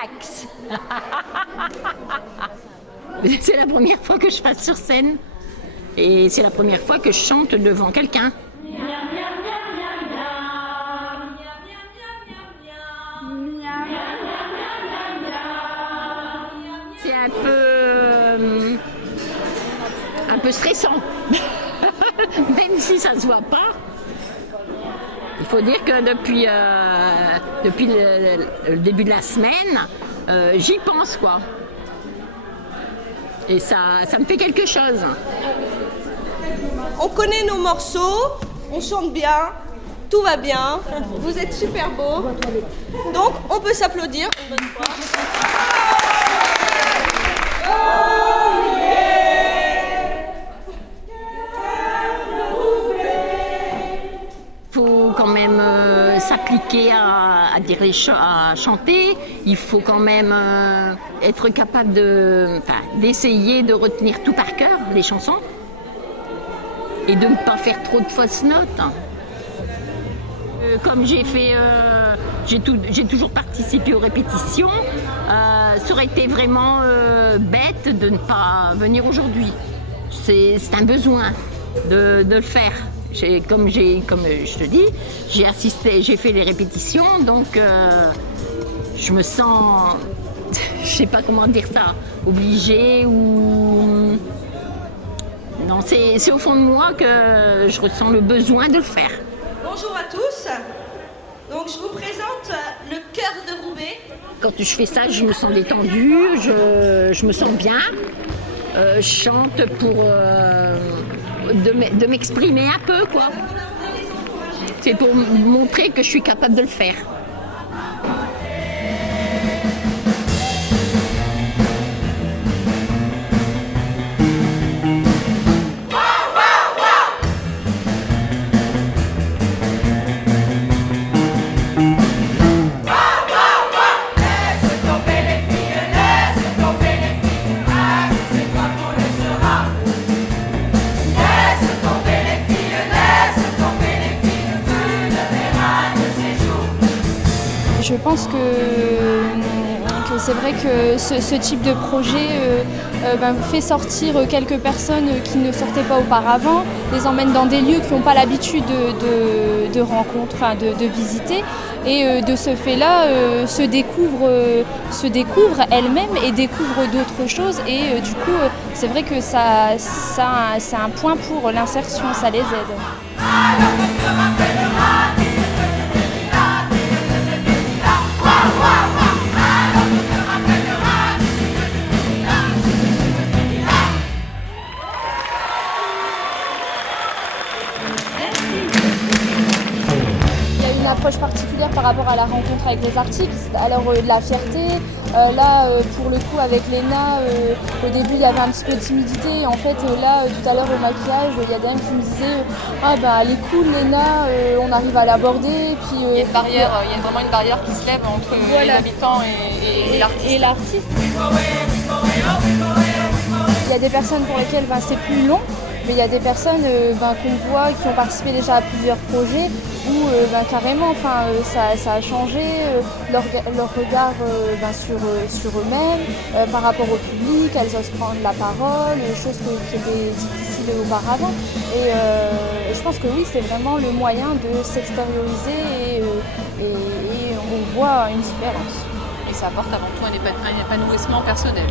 relax. C'est la première fois que je passe sur scène. Et c'est la première fois que je chante devant quelqu'un. C'est un peu stressant. Même si ça se voit pas. Il faut dire que depuis le début de la semaine, j'y pense, quoi. Et ça me fait quelque chose. On connaît nos morceaux, on chante bien, tout va bien, vous êtes super beaux. Donc on peut s'applaudir une bonne fois. Il faut quand même s'appliquer à chanter. Il faut quand même être capable d'essayer de retenir tout par cœur, les chansons. Et de ne pas faire trop de fausses notes. Comme j'ai toujours participé aux répétitions, ça aurait été vraiment bête de ne pas venir aujourd'hui. C'est un besoin de le faire. Comme je te dis, j'ai fait les répétitions, donc je me sens, je sais pas comment dire ça, obligée ou... Non, c'est au fond de moi que je ressens le besoin de le faire. Bonjour à tous. Donc je vous présente le chœur de Roubaix. Quand je fais ça, je me sens détendue, je me sens bien. Je chante pour de m'exprimer un peu, quoi. C'est pour montrer que je suis capable de le faire. Je pense que c'est vrai que ce type de projet fait sortir quelques personnes qui ne sortaient pas auparavant, les emmène dans des lieux qui n'ont pas l'habitude de rencontrer, de visiter, et de ce fait-là se découvre elle-même et découvre d'autres choses, et du coup c'est vrai que c'est un point pour l'insertion, ça les aide. Une approche particulière par rapport à la rencontre avec les artistes, alors de la fierté. Pour le coup avec Léna, au début il y avait un petit peu de timidité, en fait là tout à l'heure au maquillage il y a des gens qui me disaient elle est cool Léna, on arrive à l'aborder. Puis il y a vraiment une barrière qui se lève entre les habitants et l'artiste. Il y a des personnes pour lesquelles c'est plus long, mais il y a des personnes qu'on voit qui ont participé déjà à plusieurs projets où carrément ça a changé leur regard sur eux-mêmes, par rapport au public, elles osent prendre la parole, chose qui était difficile auparavant. Et je pense que oui, c'est vraiment le moyen de s'extérioriser et on voit une différence. Et ça apporte avant tout un épanouissement personnel.